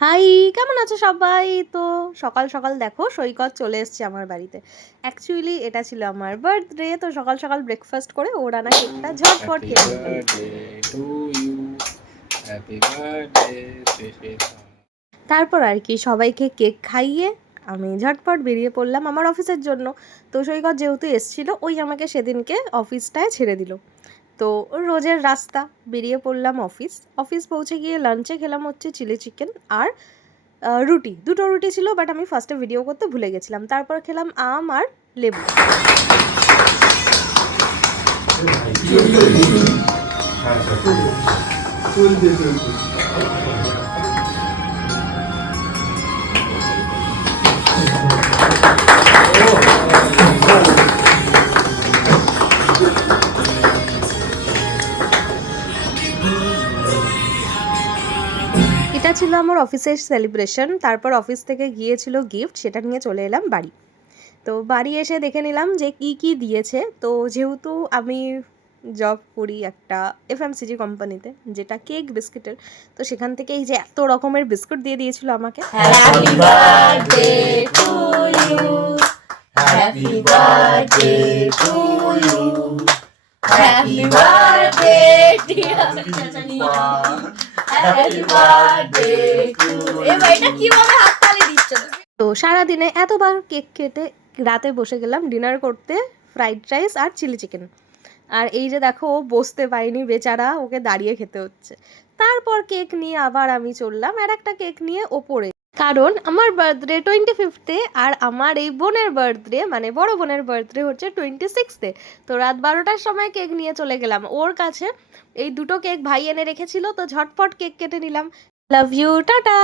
High, কেমন আছো সবাই? তো সকাল সকাল দেখো সৈকত চলে এসছে আমার বাড়িতে। অ্যাকচুয়ালি এটা ছিল আমার বার্থডে, তো সকাল সকাল ব্রেকফাস্ট করে ওর আনা কেকটা ঝটপট Happy কেটে নিলাম। birthday to you. Happy birthday, Shrishita. তারপর আর কি সবাইকে কেক খাইয়ে আমি ঝটপট বেরিয়ে পড়লাম আমার অফিসের জন্য। তো সৈকত যেহেতু এসছিল, ওই আমাকে সেদিনকে অফিসটায় ছেড়ে দিল। তো রোজের রাস্তা, বেরিয়ে পড়লাম অফিস। অফিস পৌঁছে গিয়ে লাঞ্চে খেলাম হচ্ছে চিলি চিকেন আর রুটি। দুটো রুটি ছিল, বাট আমি ফার্স্টে ভিডিও করতে ভুলে গেছিলাম। তারপর খেলাম আম আর লেবু। এটা ছিল আমার অফিসের সেলিব্রেশন। তারপর অফিস থেকে গিয়েছিল গিফট, সেটা নিয়ে চলে এলাম বাড়ি। তো বাড়ি এসে দেখে নিলাম যে কি কি দিয়েছে। তো যেহেতু আমি জব করি একটা এফএমসিজি কোম্পানিতে, যেটা কেক বিস্কিটের, তো সেখান থেকে এই যে এত রকমের বিস্কুট দিয়ে দিয়েছিল আমাকে। Happy birthday to you, happy birthday to you, happy birthday dear চাচানিয়া, হ্যাপি বার্থডে টু। এবার এটা কিভাবে হাততালি দিচ্ছ? তো সারাদিনে এতবার কেক কেটে রাতে বসে গেলাম ডিনার করতে, ফ্রাইড রাইস আর চিলি চিকেন। আর এই যে দেখো, ও বসতে পারিনি বেচারা, ওকে দাঁড়িয়ে খেতে হচ্ছে। তারপর কেক নিয়ে আবার আমি চললাম আর একটা কেক নিয়ে ওপরে, কারণ আমার বার্থডে 25-এ আর আমার এই বোনের বার্থডে মানে বড় বোনের বার্থডে হচ্ছে 26-এ। তো রাত 12টার সময় কেক নিয়ে চলে গেলাম ওর কাছে। এই দুটো কেক ভাই এনে রেখেছিল, তো ঝটপট কেক কেটে নিলাম। Love you, tata.